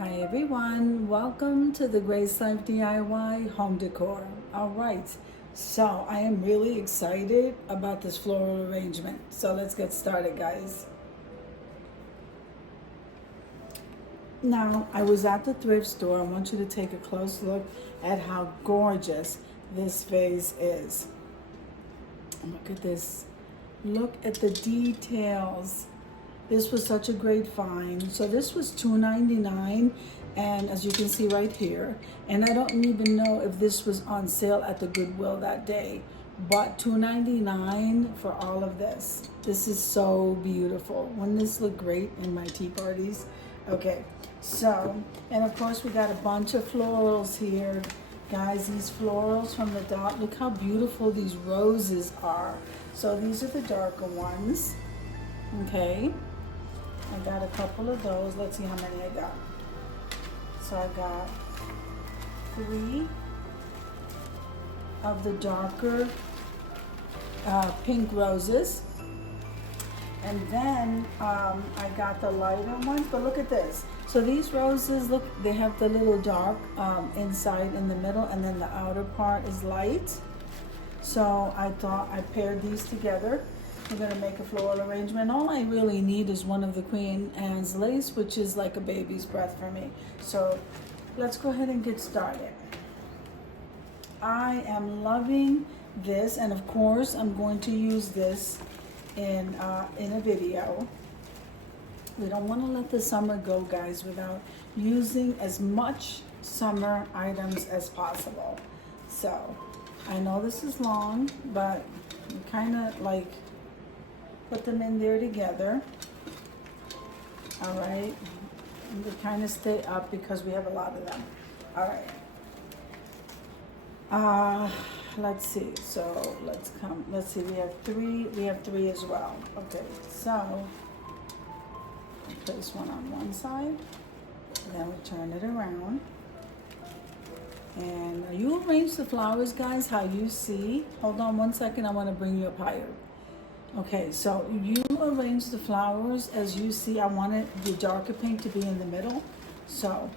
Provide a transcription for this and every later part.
Hi everyone, welcome to the Grace Life DIY home decor. All right, so I am really excited about this floral arrangement. So let's get started, guys. Now, I was at the thrift store. I want you to take a close look at how gorgeous this vase is. Look at this. Look at the details. This was such a great find. So this was $2.99, and as you can see right here, and I don't even know if this was on sale at the Goodwill that day, but $2.99 for all of this. This is so beautiful. Wouldn't this look great in my tea parties? Okay, so, and of course we got a bunch of florals here. Guys, these florals from the dot, look how beautiful these roses are. So these are the darker ones, okay? I got a couple of those. Let's see how many I got. So I got 3 of the darker pink roses. And then I got the lighter ones, but look at this. So these roses, look, they have the little dark inside in the middle, and then the outer part is light. So I thought I paired these together. We're gonna make a floral arrangement. All I really need is one of the Queen Anne's lace, which is like a baby's breath for me. So let's go ahead and get started. I am loving this, and of course I'm going to use this in a video. We don't want to let the summer go, guys, without using as much summer items as possible. So I know this is long, but you kind of like put them in there together. All right, and they kind of stay up because we have a lot of them. All right. Let's see. So let's see. We have three as well. Okay. So I'll place one on one side, then we turn it around. And you arrange the flowers, guys, how you see. Hold on one second. I want to bring you up higher. Okay, so you arrange the flowers as you see. I wanted the darker pink to be in the middle. So,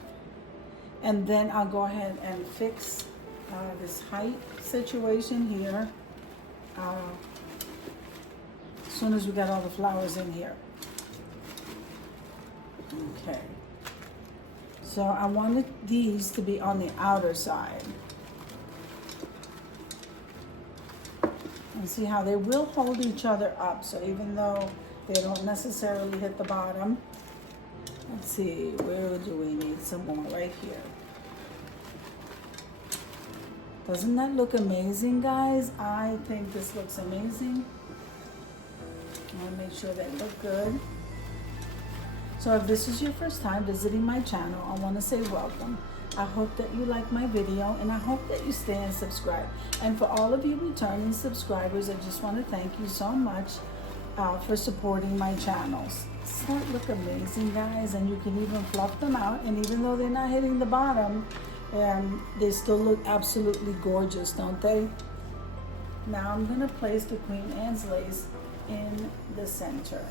and then I'll go ahead and fix this height situation here as soon as we got all the flowers in here. Okay. So I wanted these to be on the outer side. And see how they will hold each other up. So even though they don't necessarily hit the bottom, let's see, where do we need some more? Right here. Doesn't that look amazing, guys? I think this looks amazing. I want to make sure they look good. So if this is your first time visiting my channel, I want to say welcome. I hope that you like my video, and I hope that you stay and subscribe. And for all of you returning subscribers, I just want to thank you so much for supporting my channels. Doesn't that look amazing, guys? And you can even fluff them out, and even though they're not hitting the bottom, they still look absolutely gorgeous, don't they? Now I'm going to place the Queen Anne's lace in the center.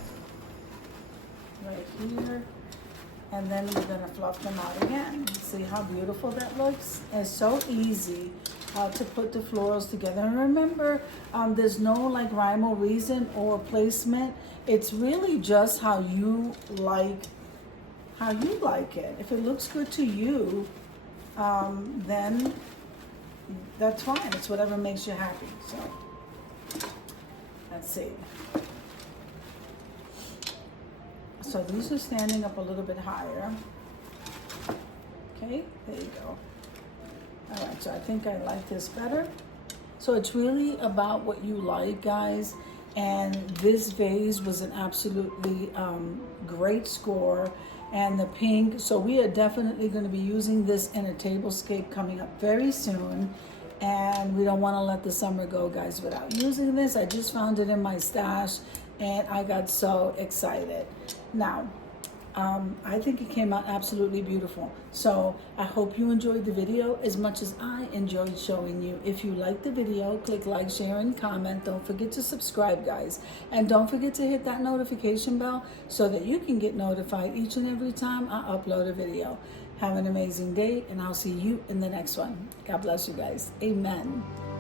Right here. And then we're going to fluff them out again. See how beautiful that looks? It's so easy to put the florals together. And remember, there's no like rhyme or reason or placement. It's really just how you like it. If it looks good to you, then that's fine. It's whatever makes you happy. So let's see. So these are standing up a little bit higher. Okay, there you go. All right, so I think I like this better. So it's really about what you like, guys. And this vase was an absolutely great score. And the pink, so we are definitely going to be using this in a tablescape coming up very soon. And we don't want to let the summer go, guys, without using this. I just found it in my stash, and I got so excited. Now, I think it came out absolutely beautiful. So I hope you enjoyed the video as much as I enjoyed showing you. If you liked the video, click like, share, and comment. Don't forget to subscribe, guys. And don't forget to hit that notification bell so that you can get notified each and every time I upload a video. Have an amazing day, and I'll see you in the next one. God bless you guys. Amen.